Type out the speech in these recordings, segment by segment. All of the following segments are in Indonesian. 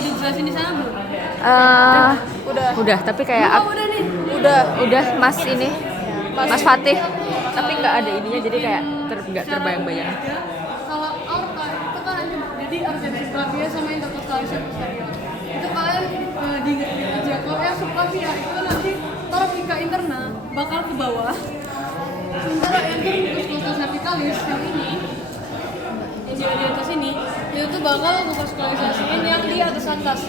dijelasin di sana belum? Udah, tapi kayak Udah nih. udah Mas Fatih, tapi nggak ada ininya, jadi kayak nggak terbayang-bayang. Kalau aorta itu kan ada, jadi arteria subclavia sama intercostalis posterior. Itu kalian diingat aja. Kalau yang subclavia itu nanti thoracica interna bakal ke bawah. Sementara yang intercostal cervicalis yang ini, yang di atas ini, itu tuh bakal mengkoskualisasiin yang di atas.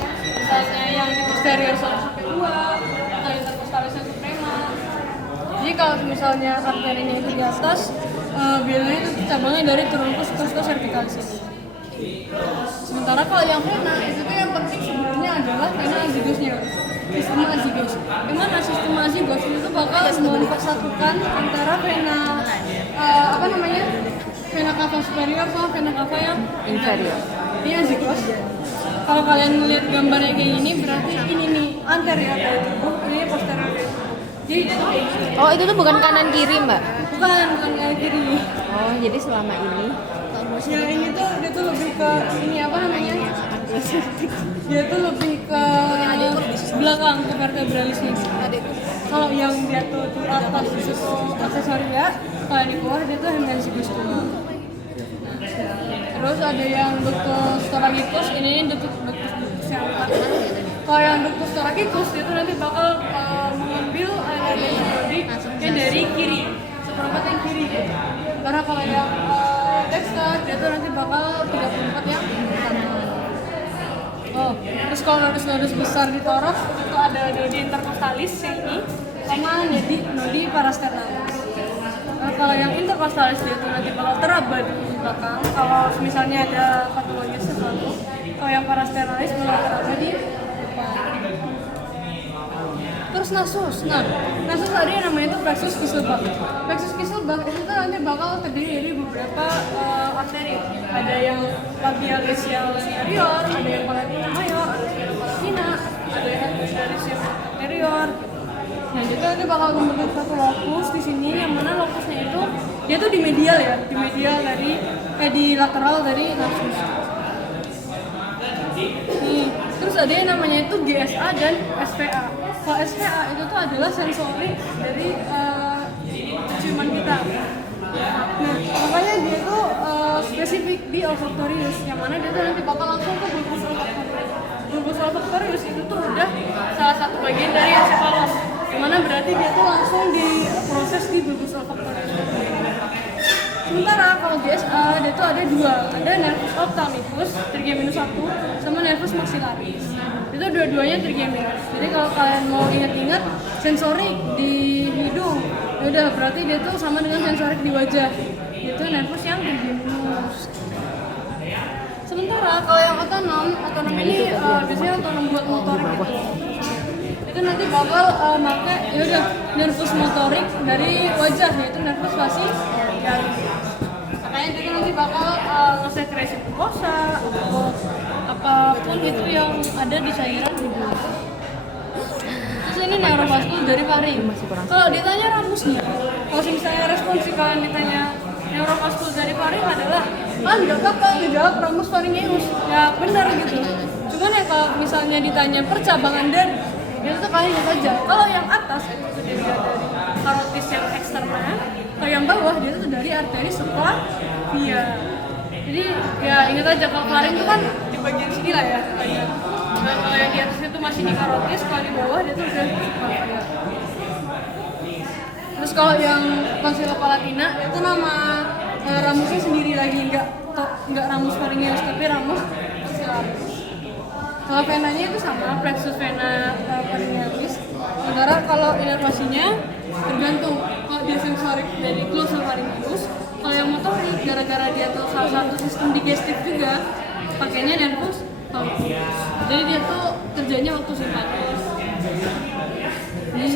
Misalnya yang di posterior 1-2, atau intercostalis suprema. Jadi kalau misalnya arterinya itu di atas, biasanya itu cabangnya dari truncus cervicalis ini. Sementara kalau yang vena itu tuh yang penting sebenarnya adalah vena azygosnya, sistem azygos. Gimana sistem azygos itu bakal mempersatukan antara vena vena cava superior sama vena cava yang Inferior. Ini azygos. Kalau kalian melihat gambarnya kayak gini, berarti ini nih anterior dari tubuh, ini posterior. Jadi dia tuh kayak gini. Oh, itu tuh bukan kanan kiri, Mbak? Bukan kanan kiri. Oh, jadi selama ini Ya ini tuh dia tuh lebih ke ini apa namanya? Dia tuh lebih ke belakang ke vertebralisnya. Kalau yang dia tuh di atas itu aksesoria, kalau di bawah dia tuh hemiancyclus tuh. Terus ada yang ductus thoracicus, ini ductus yang kalau yang ductus thoracicus itu nanti bakal mengambil aerodynamic yang dari kiri, seperempat yang kiri. Karena kalau yang dexter dia tuh nanti bakal 34 yang kanan. Oh, terus kalau nodus besar di toraks itu ada nodi intercostalis yang ini sama nodi parasternalis. Kalau yang intercostalis dia tuh nanti bakal teraba di belakang. Kalau misalnya ada patologi sesuatu, kalau yang parasternalis bakal teraba di depan. Terus nasus. Nah, nasus ada yang namanya itu plexus Kisselbach. Plexus Kisselbach itu tuh nanti bakal terdiri dari beberapa arteri. Ada yang labial ischial superior, ada yang palatina mayor, ada yang palatina, ada yang ischial superior. Nah, itu nanti bakal membentuk satu lokus di sini, yang mana lokusnya itu dia tuh di medial ya, dari di lateral dari nasus. Terus ada yang namanya itu GSA dan SPA. Kalau SPA itu tuh adalah sensori dari ciuman kita. Nah, makanya dia tuh spesifik di olfactorius, yang mana dia tuh nanti bakal langsung ke bulbus olfactorius. Bulbus olfactorius itu tuh udah salah satu bagian dari encephalon, yang mana berarti dia tuh langsung diproses di bulbus olfactorius. Sementara kalau GSA dia tuh ada dua, ada nervus ophthalmicus trigeminus 1 sama nervus maxillaris. Itu dua-duanya trigeminus. Jadi kalau kalian mau ingat-ingat sensorik di hidung, ya udah berarti dia tuh sama dengan sensorik di wajah. Itu nervus yang trigeminus. Sementara kalau yang otonom ini biasanya otonom buat motorik gitu. Itu nanti bakal pakai ya udah nervus motorik dari wajah, yaitu nervus facialis. Makanya dia nanti bakal nge-sekresi glukosa atau apapun itu yang ada di cairan hidung. Terus ini neurovaskular dari faring. Kalau ditanya ramusnya, kalau misalnya respons kalian ditanya neurovaskular dari faring adalah nggak apa-apa ngejawab ramus faringeus, ya benar gitu. Cuman ya kalau misalnya ditanya percabangan dari itu tuh kalian ingat aja, kalau yang atas itu dia dari karotis yang eksterna, kalau yang bawah dia itu dari arteri subclavia. Jadi ya ingat aja kalau faring itu kan di bagian sini lah ya. Kalau yang di atas itu masih di karotis, kalau di bawah dia tuh udah subclavia. Terus kalau yang Concilia palatina itu nama ramusnya sendiri lagi, nggak ramus faringeus tapi ramus maxillaris. Kalau venanya itu sama, plexus vena faringealis. Sementara kalau inervasinya tergantung. Kalau dia sensorik dari closal pharyngeus, kalau yang motorik gara-gara dia tuh salah satu sistem digestif juga, pakainya nervus vagus. Jadi dia tuh kerjanya waktu simpatis. Terus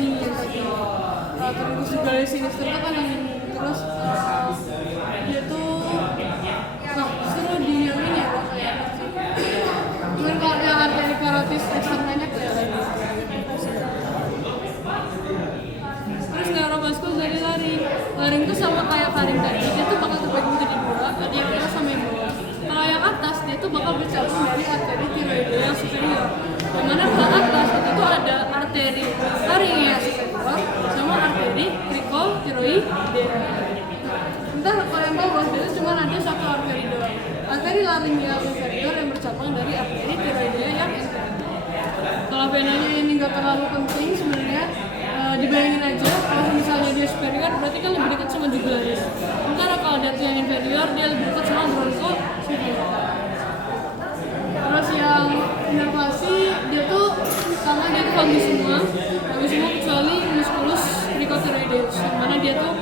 juga dari sinister itu kan yang terus dia tuh seru di yang ini ya. Cuman kalau yang arteri karotis eksternanya kelihatan. Terus neurovaskular dari laring. Laring itu sama kayak faring tadi, dia tuh bakal terbagi menjadi dua, tadi yang atas sama yang bawah. Kalau yang atas dia tuh bakal bercabang dari arteri tiroid. Dimana belah atas itu tuh ada arteri laringeal superior sama arteri cricotiroidea. Ntar kalau yang bawah itu cuma ada satu arteri doang, arteri laringeal inferior yang bercabang dari arteri tiroidea yang inferior. Kalau venanya ini nggak terlalu penting sebenarnya, dibayangin aja kalau misalnya dia superior berarti kan lebih dekat sama jugularis. Sementara kalau dia yang inferior dia lebih dekat sama bronchosifiliar. Terus yang inervasi dia tuh sama dia tuh bagus semua kecuali musculus cricotiroideus, yang mana dia tuh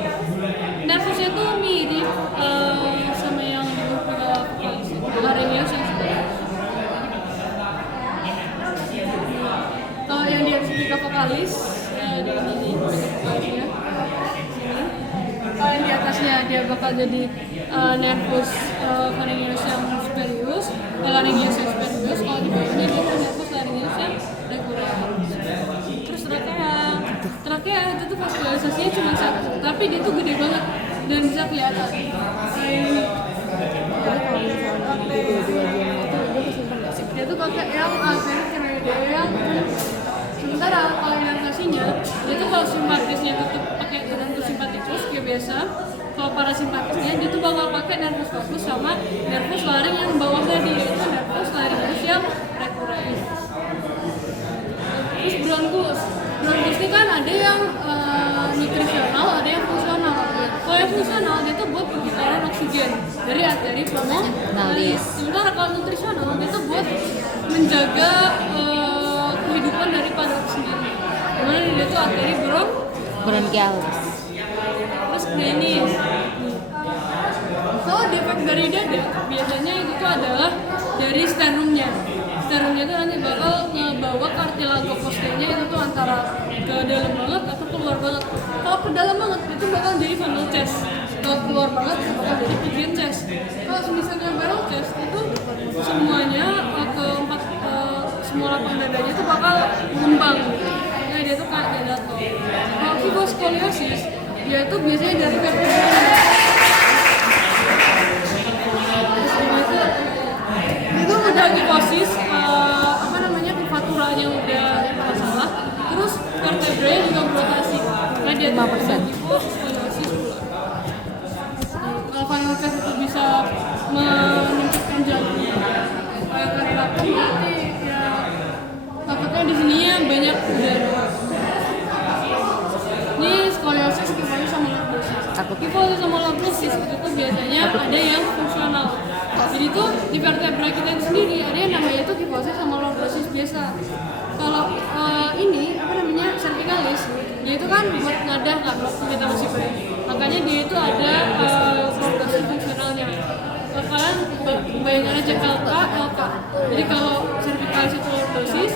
nervusnya tuh mirip sama yang di laringeus yang superior. Kalau yang di aspika vokalis di ini vokalisnya sini. Kalau yang di atasnya dia bakal jadi nervus pharyngeus yang superius, laryngeus yang superius. Kalau di bawahnya dia nervus laryngeus yang recurrens. Terus trakea itu tuh vaskularisasinya cuma satu, tapi dia tuh gede banget dan bisa kelihatan. Ini dia tuh pakai yang arteri tiroidea yang sementara kalau inervasinya dia tuh kalau simpatisnya tetap pakai nervus simpaticus kayak biasa. Kalau parasimpatisnya dia tuh bakal pakai nervus vagus sama nervus laring yang bawah tadi, yaitu nervus laryngeus yang recurrens. Terus bronkus ini kan ada yang nutrisional, ada yang fungsional. Kalau yang fungsional dia tuh buat perputaran oksigen dari arteri pulmonalis. Sementara kalau nutrisional dia tuh buat menjaga kehidupan daripada sendiri. Dimana dia tuh arteri bronchialis. Terus klinis. Kalau defek dari dada biasanya itu tuh adalah dari sternumnya. Sternumnya itu nanti bakal ngebawa cartilagocostenya itu tuh antara ke dalam banget atau keluar banget. Kalau ke dalam banget itu bakal jadi funnel chest. Kalau keluar banget itu bakal jadi pigeon chest. Kalau misalnya barrel chest itu semuanya semua lapang dadanya itu bakal mengembang. Nah dia tuh kayak dadato. Kalau kyphoscoliosis dia itu biasanya dari vertebrae. Itu udah kyphosis, kurvaturanya udah masalah, terus vertebrae juga berotasi. Nah dia tuh kyphoscoliosis pula. Kalau funnel chest itu bisa meningkatkan jantungnya. Kayak kaki berarti ya takutnya di sininya banyak udara. Ini skoliosis, kyphosis sama lordosis. Kyphosis sama lordosis itu biasanya ada yang fungsional. Jadi tuh di vertebrae kita itu sendiri ada yang namanya itu kyphosis sama lordosis biasa. Kalau ini cervicalis, dia itu kan buat ngadah kan waktu kita masih bayi. Makanya dia itu ada lordosis fungsionalnya. Kalian bayangkan aja LK. Jadi kalau cervicalis itu lordosis,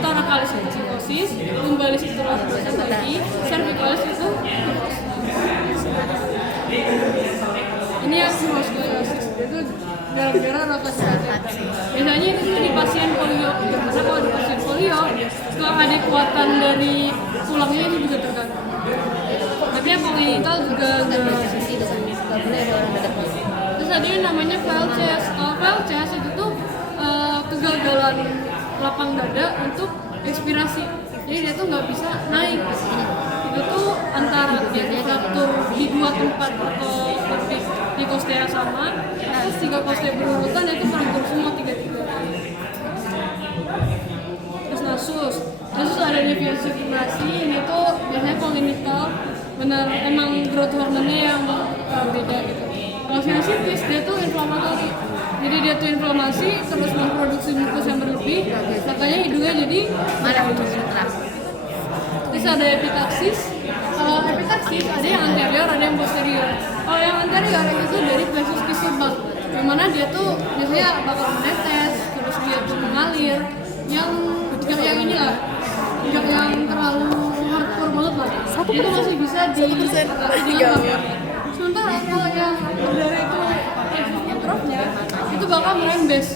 thoracalis itu kyphosis, lumbalis itu lordosis lagi, cervicalis itu kyphosis. Ini yang kyphoscoliosis, itu gara-gara rotasi kateter. Biasanya itu di pasien polio, karena kalau di pasien polio, setelah ada kekuatan dari tulangnya itu juga terganggu. Tapi yang kongenital juga nggak boleh ada orang dadak. Terus ada yang namanya VLCS. Kalau VLCS itu tuh kegagalan lapang dada untuk ekspirasi. Jadi dia tuh nggak bisa naik. Itu tuh antara dia jatuh di dua tempat atau lebih di kostea sama, terus 3 kostea berurutan itu fracture semua 3-3. Terus nasus ada deviasi fibrasi, ini tuh biasanya kongenital, benar emang growth hormone-nya yang beda gitu. Kalau sinusitis dia tuh inflamatori, jadi dia tuh inflamasi terus memproduksi mukus yang berlebih, makanya hidungnya jadi marah. Terus ada epitaksis. Epitaksis ada yang anterior, ada yang posterior. Kalau yang anterior itu dari plexus kisubak, yang mana dia tuh biasanya bakal menetes, terus dia tuh mengalir. Yang inilah, yang terlalu hardcore banget lah. Itu masih bisa dilakukan. Sementara kalau yang udara itu plexus atrofnya itu bakal merembes